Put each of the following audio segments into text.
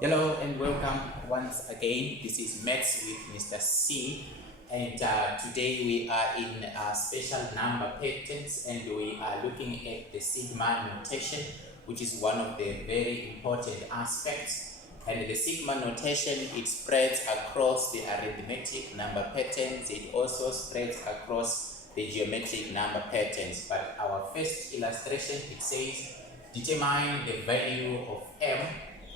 Hello and welcome once again. This is Max with Mr. C, and today we are in special number patterns, and we are looking at the sigma notation, which is one of the very important aspects. And the sigma notation, it spreads across the arithmetic number patterns. It also spreads across the geometric number patterns. But our first illustration, it says determine the value of m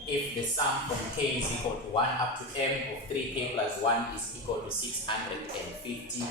if the sum from k is equal to 1 up to m of 3k plus 1 is equal to 650.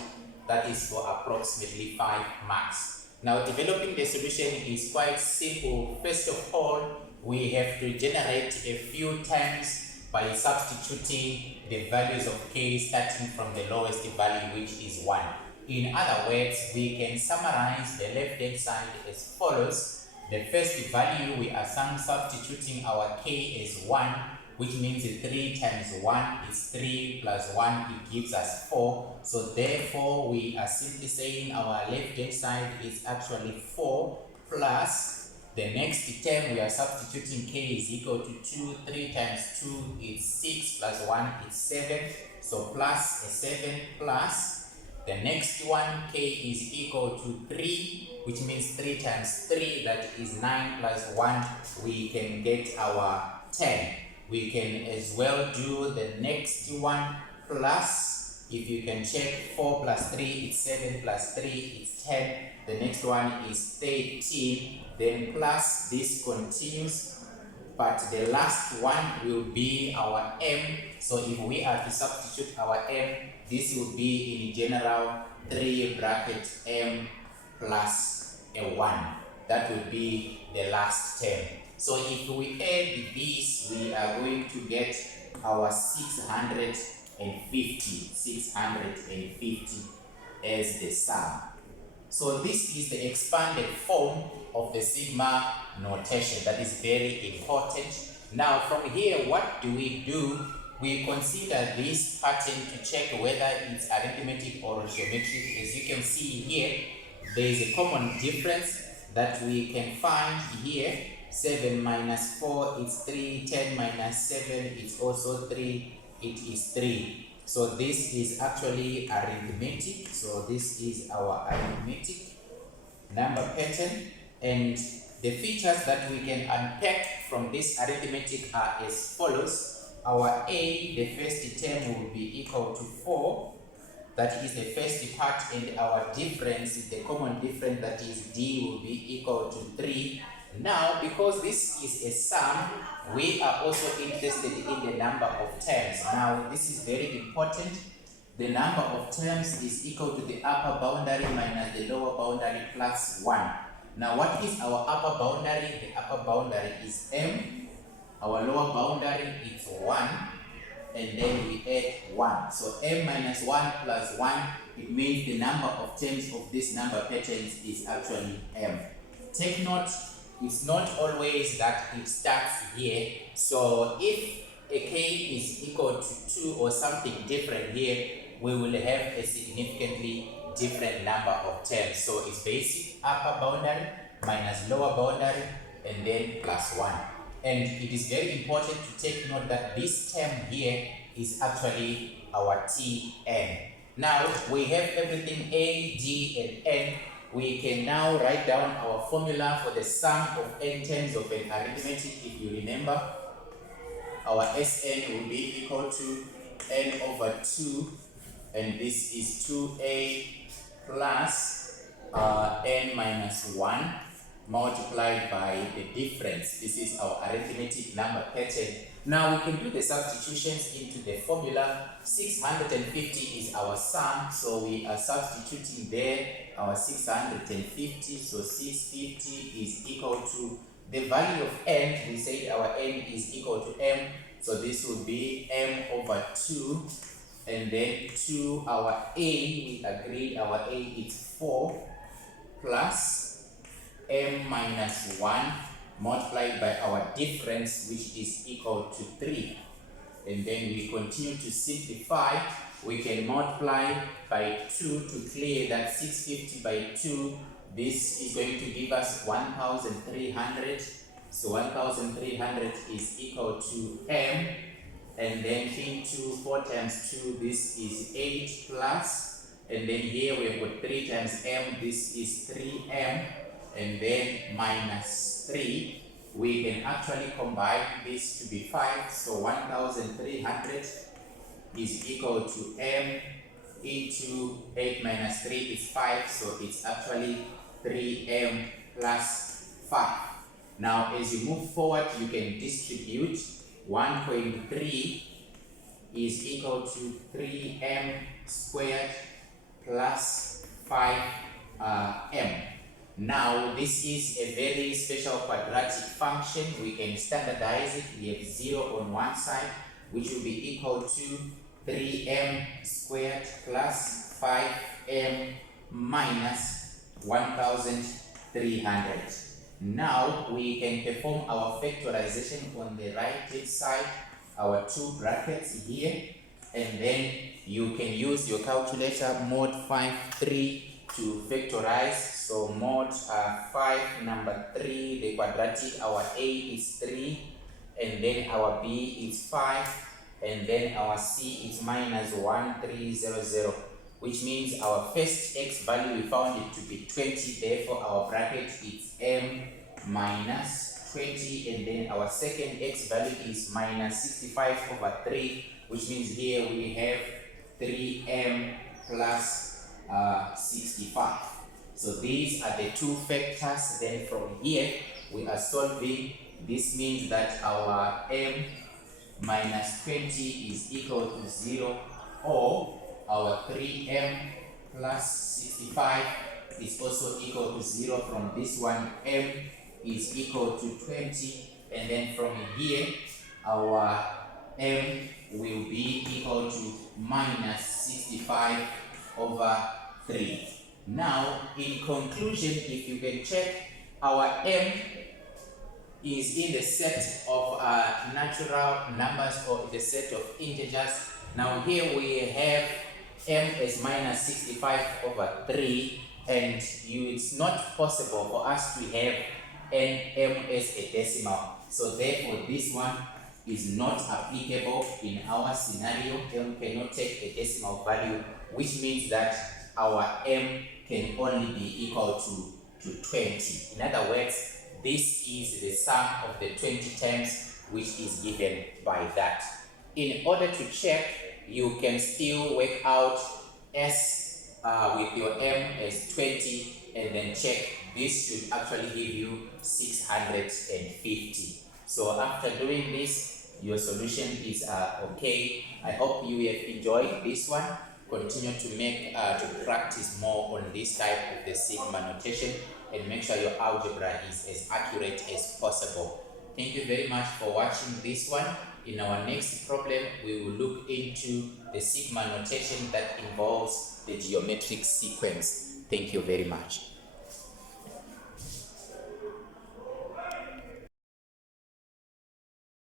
That is for approximately 5 marks. Now, developing the solution is quite simple. First of all, we have to generate a few terms by substituting the values of k starting from the lowest value, which is 1. In other words, we can summarize the left-hand side as follows. The first value, we are substituting our k as 1, which means 3 times 1 is 3 plus 1, it gives us 4. So therefore, we are simply saying our left-hand side is actually 4 plus the next term, we are substituting k is equal to 2. 3 times 2 is 6 plus 1 is 7. So plus a 7 plus the next one, k is equal to 3, which means 3 times 3, that is 9 plus 1, we can get our 10. We can as well do the next one plus, if you can check, 4 plus 3 is 7 plus 3 is 10. The next one is 13, then plus, this continues, but the last one will be our m. So if we are to substitute our m, this will be in general 3 bracket m plus a 1. That will be the last term. So if we add this, we are going to get our 650 as the sum. So this is the expanded form of the sigma notation. That is very important. Now from here, what do? We consider this pattern to check whether it's arithmetic or geometric. As you can see here, there is a common difference that we can find here. 7 minus 4 is 3, 10 minus 7 is also 3, it is 3. So this is actually arithmetic. So this is our arithmetic number pattern, and the features that we can unpack from this arithmetic are as follows. Our a, the first term, will be equal to 4. That is the first part, and our difference, the common difference, that is d, will be equal to 3. Now, because this is a sum, we are also interested in the number of terms. Now, this is very important. The number of terms is equal to the upper boundary minus the lower boundary plus 1. Now, what is our upper boundary? The upper boundary is m. Our lower boundary is 1, and then we add 1. So m minus 1 plus 1, it means the number of terms of this number patterns is actually m. Take note, it's not always that it starts here. So if a k is equal to 2 or something different here, we will have a significantly different number of terms. So it's basic upper boundary minus lower boundary and then plus 1. And it is very important to take note that this term here is actually our Tn. Now we have everything a, d, and n. We can now write down our formula for the sum of n terms of an arithmetic. If you remember, our Sn will be equal to n over 2, and this is 2a plus n minus 1 multiplied by the difference. This is our arithmetic number pattern. Now we can do the substitutions into the formula. 650 is our sum, so we are substituting there our 650. So 650 is equal to the value of n. We say our n is equal to m, so this would be m over 2, and then 2, our a, we agreed our a is 4, plus m minus 1 multiplied by our difference, which is equal to 3. And then we continue to simplify. We can multiply by 2 to clear that 650 by 2. This is going to give us 1,300. So 1300 is equal to m, and then into 4 times 2, this is 8 plus, and then here we have got 3 times m, this is 3m, and then minus 3. We can actually combine this to be 5, so 1300 is equal to m into 8 minus 3 is 5, so it's actually 3m plus 5. Now as you move forward, you can distribute. 1.3 is equal to 3m squared plus 5m. Now this is a very special quadratic function. We can standardize it. We have 0 on one side, which will be equal to 3m squared plus 5m minus 1300. Now we can perform our factorization on the right hand side, our two brackets here, and then you can use your calculator, mod 5 to factorize. So mod 5 number 3, the quadratic, our a is 3, and then our b is 5, and then our c is minus 1300, which means our first x value we found it to be 20, therefore our bracket is m minus 20, and then our second x value is minus 65 over 3, which means here we have 3m plus 65. So these are the two factors. Then from here we are solving. This means that our m minus 20 is equal to 0, or our 3m plus 65 is also equal to 0. From this one, m is equal to 20, and then from here our m will be equal to minus 65 over 3. Now in conclusion, if you can check, our m is in the set of natural numbers, or the set of integers. Now here we have m as minus 65 over 3, and it's not possible for us to have m as a decimal. So therefore this one is not applicable in our scenario. M cannot take a decimal value, which means that our m can only be equal to 20. In other words, this is the sum of the 20 terms, which is given by that. In order to check, you can still work out s with your m as 20, and then check. This should actually give you 650. So after doing this, your solution is okay. I hope you have enjoyed this one. Continue to practice more on this type of the sigma notation, and make sure your algebra is as accurate as possible. Thank you very much for watching this one. In our next problem, we will look into the sigma notation that involves the geometric sequence. Thank you very much.